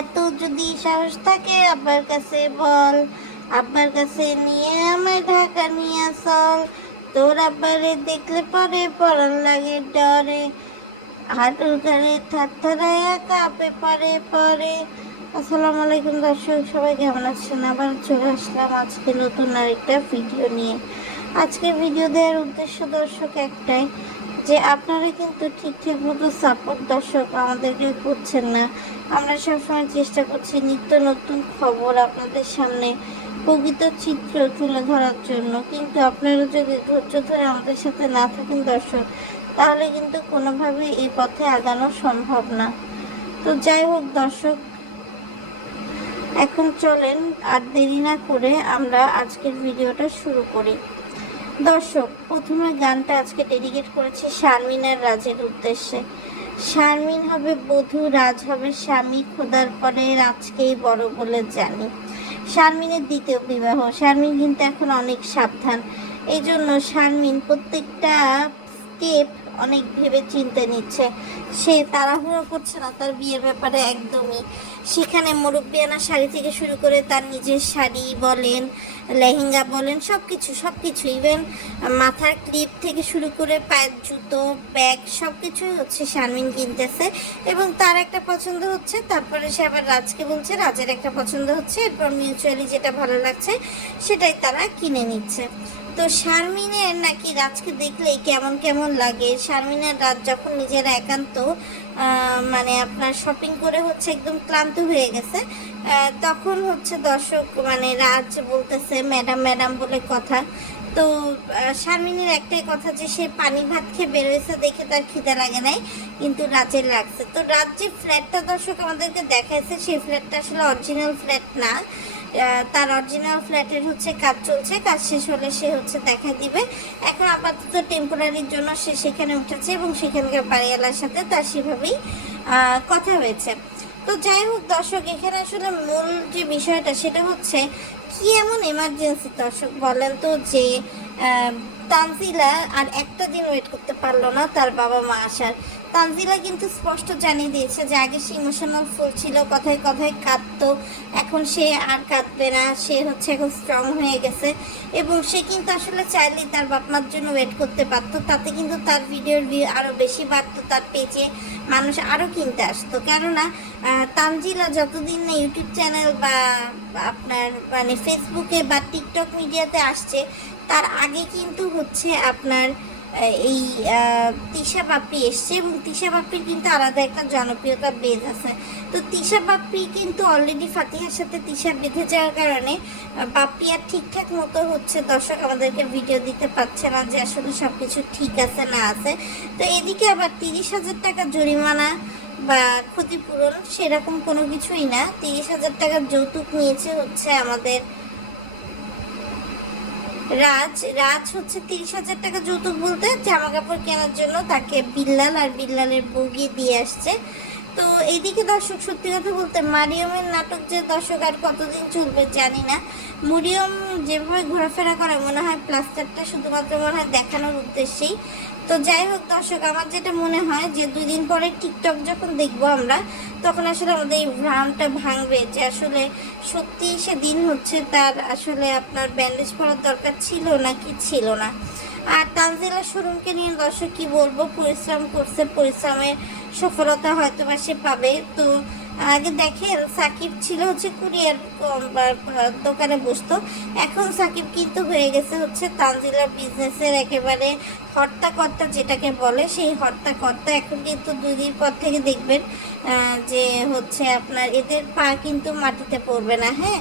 এত যদি সাহস থাকে আব্বার কাছে বল, আব্বার কাছে নিয়ে আমায় ঢাকা নিয়ে চল। তোর আব্বারে দেখলে পরে পরান লাগে ডরে, হাঁটুর গাড়ি থারথারাইয়া কাঁপে পরে পরে। আসসালামু আলাইকুম দর্শক, সবাই কেমন আছেন? আবার চলে আসলাম আজকে নতুন আরেকটা ভিডিও নিয়ে। আজকে ভিডিও দেওয়ার উদ্দেশ্য দর্শক একটাই, যে আপনারা কিন্তু ঠিকঠাক মতো সাপোর্ট দর্শক আমাদেরকে করছেন না। আমরা সবসময় চেষ্টা করছি নিত্য নতুন খবর আপনাদের সামনে প্রকৃত চিত্র তুলে ধরার জন্য, কিন্তু আপনারা যদি ধৈর্য ধরে আমাদের সাথে না থাকেন দর্শক, তাহলে কিন্তু কোনোভাবেই এই পথে আগানো সম্ভব না। তো যাই হোক দর্শক, এখন চলেন আর দেরি না করে আমরা আজকের ভিডিওটা শুরু করি। দর্শক, প্রথমে গানটা আজকে ডেডিকেট করেছি শারমিন আর রাজের উদ্দেশ্যে। শারমিন হবে বধূ, রাজ হবে স্বামী, খোদার পরে রাজকেই বড় বলে জানি। শারমিনের দ্বিতীয় বিবাহ। শারমিন কিন্তু এখন অনেক সাবধান, এই জন্য শারমিন প্রত্যেকটা স্টেপ অনেক ভেবে চিন্তে নিচ্ছে। সে তাড়াহুড়ো করছে না তার বিয়ের ব্যাপারে একদমই। সেখানে মুরব্বিয়ানা শাড়ি থেকে শুরু করে তার নিজের শাড়ি বলেন, লেহেঙ্গা বলেন, সব কিছু ইভেন মাথার ক্লিপ থেকে শুরু করে পায়ের জুতো, ব্যাগ, সব কিছুই হচ্ছে শারমিন কিনতেছে। এবং তার একটা পছন্দ হচ্ছে, তারপরে সে আবার রাজকে বলছে, রাজের একটা পছন্দ হচ্ছে, এরপর মিউচুয়ালি যেটা ভালো লাগছে সেটাই তারা কিনে নিচ্ছে। তো শারমিনের নাকি রাজকে দেখলেই কেমন কেমন লাগে। শারমিনের রাজ যখন নিজেরা একান্ত মানে আপনার শপিং করে হচ্ছে একদম ক্লান্ত হয়ে গেছে, তখন হচ্ছে দর্শক মানে রাজ বলতেছে ম্যাডাম ম্যাডাম বলে কথা। তো শারমিনের একটাই কথা যে সে পানি ভাত খেয়ে বেরোয়েছে দেখে তার খিদে লাগে নাই, কিন্তু রাজের লাগছে। তো রাজ যে ফ্ল্যাটটা দর্শক আমাদেরকে দেখাইছে, সেই ফ্ল্যাটটা আসলে অরিজিনাল ফ্ল্যাট না। তার অরিজিনাল ফ্ল্যাটের হচ্ছে কাজ চলছে, কাজ শেষ হলে সে হচ্ছে দেখা দিবে। এখন আপাতত টেম্পোরারির জন্য সে সেখানে উঠেছে এবং সেখানকার বাড়িওয়ালার সাথে তার সেভাবেই কথা হয়েছে। তো যাই হোক দর্শক, এখানে আসলে মূল যে বিষয়টা সেটা হচ্ছে কি এমন এমার্জেন্সি দর্শক বলেন তো, যে তানজিলা আর একটা দিন ওয়েট করতে পারলো না তার বাবা মা আসার। তানজিলা কিন্তু স্পষ্ট জানিয়ে দিয়েছে যে আগে সে ইমোশনাল ফুল ছিল, কথায় কথায় কাঁদতো, এখন সে আর কাঁদবে না, সে হচ্ছে এখন স্ট্রং হয়ে গেছে। এবং সে কিন্তু আসলে চাইলেই তার বাপ মার জন্য ওয়েট করতে পারতো, তাতে কিন্তু তার ভিডিওর ভিউ আরও বেশি বাড়তো, তার পেজে মানুষ আরও কিনতে আসতো। কেননা তানজিলা যতদিন না ইউটিউব চ্যানেল বা আপনার মানে ফেসবুকে বা টিকটক মিডিয়াতে আসছে, তার আগে কিন্তু হচ্ছে আপনার এই তিশা বাপ্পি এসছে, এবং তিশা বাপ্পির কিন্তু আলাদা একটা জনপ্রিয়তা বেজ আছে। তো তিশা বাপ্পি কিন্তু অলরেডি ফাতিহার সাথে তিশা বেঁধে যাওয়ার কারণে বাপ্পি আর ঠিকঠাক মতো হচ্ছে দর্শক আমাদেরকে ভিডিও দিতে পারছে না যে আসলে সব কিছু ঠিক আছে না আছে। তো এদিকে আবার 30,000 টাকা জরিমানা বা ক্ষতিপূরণ সেরকম কোনো কিছুই না। 30,000 টাকার যৌতুক নিয়েছে হচ্ছে আমাদের রাজ হচ্ছে 30,000 টাকা যৌতুক বলতে জামা কাপড় কেনার জন্য তাকে বিল্লাল আর বিল্লালের বউকে দিয়ে আসছে। তো এইদিকে দর্শক সত্যি কথা বলতে মারিয়মের নাটক যে দর্শক আর কতদিন চলবে জানি না। মরিয়ম যেভাবে ঘোরাফেরা করে মনে হয় প্লাস্টারটা শুধুমাত্র মনে হয় দেখানোর উদ্দেশ্যেই। তো যাই হোক দর্শক, আমার যেটা মনে হয় যে 2 দিন পরে টিকটক যখন দেখবো আমরা, তখন আসলে আমাদের এই ভ্রমটা ভাঙবে যে আসলে সত্যি সেদিন হচ্ছে তার আসলে আপনার ব্যান্ডেজ করার দরকার ছিল নাকি ছিল না। আর তানজিলা শোরুমকে নিয়ে দর্শক কি বলবো, পরিশ্রম করছে, পরিশ্রমের সফলতা হয়তো বা সে পাবে। তো আগে দেখেন সাকিব ছিল হচ্ছে কুরিয়ার দোকানে বসতো, এখন সাকিব কিন্তু হয়ে গেছে হচ্ছে তানজিলার বিজনেসের একেবারে হর্তাকর্তা যেটাকে বলে, সেই হর্তাকর্তা। এখন কিন্তু 2 দিন পর থেকে দেখবেন যে হচ্ছে আপনার এদের পা কিন্তু মাটিতে পড়বে না, হ্যাঁ,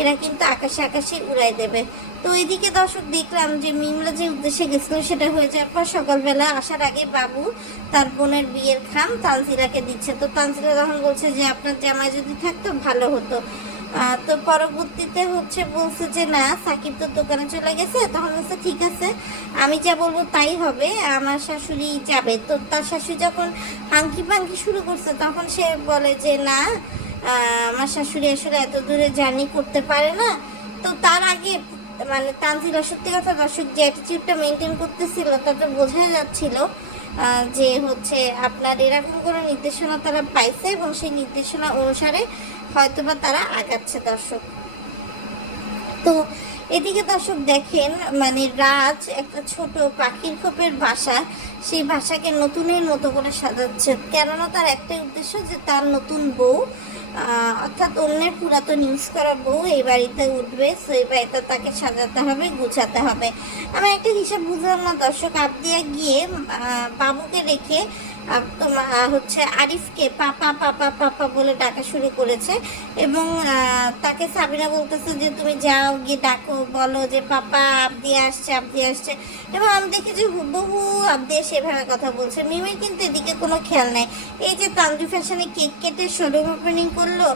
এরা কিন্তু আকাশে আকাশে উড়াই দেবে। তো এদিকে দর্শক দেখলাম যে মিমরা যে উদ্দেশ্যে গেছিলো সেটা হয়ে যাওয়ার পর সকালবেলা আসার আগে বাবু তার বোনের বিয়ের খাম তানজিলাকে দিচ্ছে। তো তানজিলা তখন বলছে যে আপনার জামাই যদি থাকতো ভালো হতো। তো পরবর্তীতে হচ্ছে বলছে যে না, সাকিব তো দোকানে চলে গেছে। তখন বলছে ঠিক আছে, আমি যা বলবো তাই হবে, আমার শাশুড়ি যাবে। তো তার শাশুড়ি যখন হাঙ্কি পাঙ্কি শুরু করছে তখন সে বলে যে না, আমার শাশুড়ি আসলে এত দূরে জার্নি করতে পারে না। তো তার আগে মানে তানজিলা সত্যি কথা দর্শক যে অ্যাটিটিউডটা মেনটেন করতেছিল তাতে বোঝা যাচ্ছিল যে হচ্ছে আপনার এরকম কোনো নির্দেশনা তারা পাইছে এবং সেই নির্দেশনা অনুসারে হয়তোবা তারা আগাচ্ছে দর্শক। তো এদিকে দর্শক দেখেন, মানে রাজ একটা ছোট পাখির খোপের বাসা, সেই বাসাকে নতুনের মতো করে সাজাচ্ছে, কেননা তার একটাই উদ্দেশ্য যে তার নতুন বউ অর্থাৎ অন্যের পুরাতন ইউজ করা বউ এই বাড়িতে উঠবে, সো এই বাড়িতে তাকে সাজাতে হবে, গুছাতে হবে। আমি একটা হিসাব বুঝলাম না দর্শক, আবদিয়া গিয়ে বাবুকে রেখে তোমার হচ্ছে আরিফকে পাপা পাপা পাপা বলে ডাকা শুরু করেছে এবং তাকে সাবিনা বলতেছে যে তুমি যাও গিয়ে ডাকো, বলো যে পাপা আবদিয়া আসছে, আবদিয়া আসছে। এবং আমি দেখি যে হুবহু আবদিয়া সেভাবে কথা বলছে। মিমের কিন্তু এদিকে কোনো খেয়াল নেই। এই যে তানজু ফ্যাশনে কেক কেটে শোরুম ওপেনিং করলো,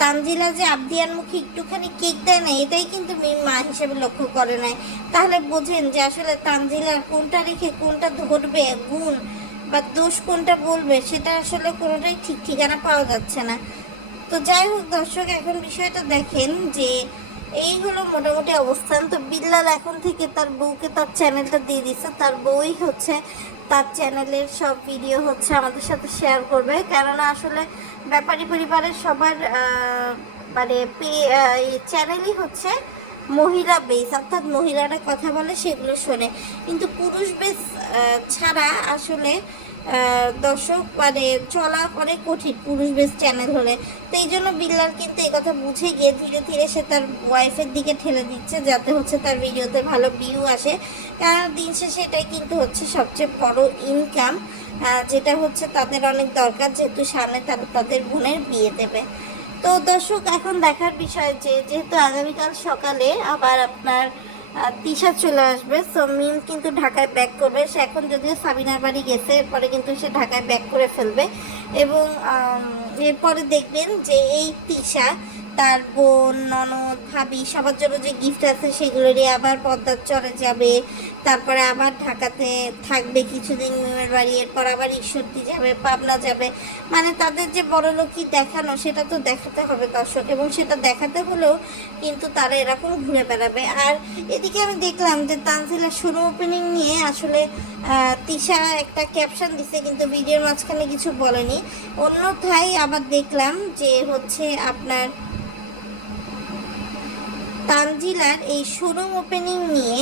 তানজিলা যে আবদিয়ার মুখে একটুখানি কেক দেয় না, এটাই কিন্তু মিম মা হিসেবে লক্ষ্য করে নাই। তাহলে বোঝেন যে আসলে তানজিলার কোনটা রেখে কোনটা ধরবে, গুণ বা দোষ কোনটা বলবে, সেটা আসলে কোনোটাই ঠিক ঠিকানা পাওয়া যাচ্ছে না। তো যাই হোক দর্শক, এখন বিষয়টা দেখেন যে এই হলো মোটামুটি অবস্থান। তো বিল্লাল এখন থেকে তার বউকে তার চ্যানেলটা দিয়ে দিচ্ছে, তার বউই হচ্ছে তার চ্যানেলের সব ভিডিও হচ্ছে আমাদের সাথে শেয়ার করবে, কেননা আসলে ব্যাপারী পরিবারের সবার মানে চ্যানেলই হচ্ছে মহিলা বেস, অর্থাৎ মহিলারা কথা বলে সেগুলো শোনে, কিন্তু পুরুষ বেস ছাড়া আসলে দর্শক মানে চলা অনেক কঠিন পুরুষ বেস চ্যানেল হলে। তো এই জন্য বিল্লাল কিন্তু এই কথা বুঝে গিয়ে ধীরে ধীরে সে তার ওয়াইফের দিকে ঠেলে দিচ্ছে, যাতে হচ্ছে তার ভিডিওতে ভালো ভিউ আসে, কারণ দিন শেষে এটাই কিন্তু হচ্ছে সবচেয়ে বড় ইনকাম, যেটা হচ্ছে তাদের অনেক দরকার, যেহেতু সামনে তাদের বোনের বিয়ে দেবে। তো দর্শক, এখন দেখার বিষয় যে যেহেতু আগামীকাল সকালে আবার আপনার তিশা চলে আসবে, সো মিম কিন্তু ঢাকায় ব্যাক করবে। সে এখন যদিও সাবিনার বাড়ি গেছে, এরপরে কিন্তু সে ঢাকায় ব্যাক করে ফেলবে এবং এরপরে দেখবেন যে এই তিশা তার বোন, ননদ, ভাবি সবার জন্য যে গিফট আছে সেগুলোরই আবার পদ্মার চরে যাবে, তারপরে আবার ঢাকাতে থাকবে কিছুদিন মিমের বাড়ি, এরপর আবার ঈশ্বরদী যাবে, পাবনা যাবে। মানে তাদের যে বড়লোকি দেখানো সেটা তো দেখাতে হবে দর্শক, এবং সেটা দেখাতে হলেও কিন্তু তারা এরকম ঘুরে বেড়াবে। আর এদিকে আমি দেখলাম যে তানজিলা শোরুম ওপেনিং নিয়ে আসলে তিশা একটা ক্যাপশন দিছে, কিন্তু ভিডিওর মাঝখানে কিছু বলেনি। অন্যথায় আবার দেখলাম যে হচ্ছে আপনার তানজিলার এই শোরুম ওপেনিং নিয়ে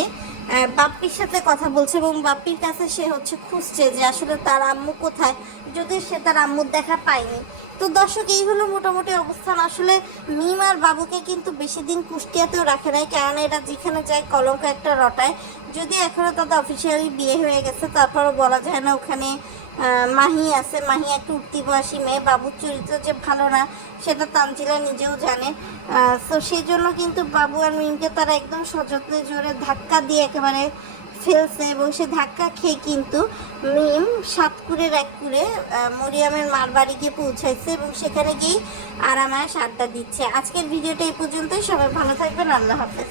বাপ্পির সাথে কথা বলছে এবং বাপ্পির কাছে সে হচ্ছে খুঁজছে যে আসলে তার আম্মু কোথায়, যদিও সে তার আম্মুর দেখা পায়নি। তো দর্শক, এই হলো মোটামুটি অবস্থান। আসলে মিম আর বাবুকে কিন্তু বেশি দিন কুষ্টিয়াতেও রাখে নাই, কারণ এরা যেখানে যায় কলঙ্ক একটা রটায়। যদি এখনও তাদের অফিসিয়ালি বিয়ে হয়ে গেছে, তারপরও বলা যায় না ওখানে মাহি আছে। মাহি একটা উঠতি বয়সী মেয়ে, বাবুর চরিত্র যে ভালো না সেটা তানজিলা নিজেও জানে। তো সেই জন্য কিন্তু বাবু আর মিমকে তারা একদম সযত্নে জোরে ধাক্কা দিয়ে একেবারে ফেলছে, এবং সে ধাক্কা খেয়ে কিন্তু মিম 7 কুড়ের 1 কুড়ে মরিয়মের মার বাড়ি গিয়ে পৌঁছাইছে এবং সেখানে গিয়ে আরামায়াস আড্ডা দিচ্ছে। আজকের ভিডিওটা এই পর্যন্তই। সবাই ভালো থাকবেন, আল্লাহ হাফেজ।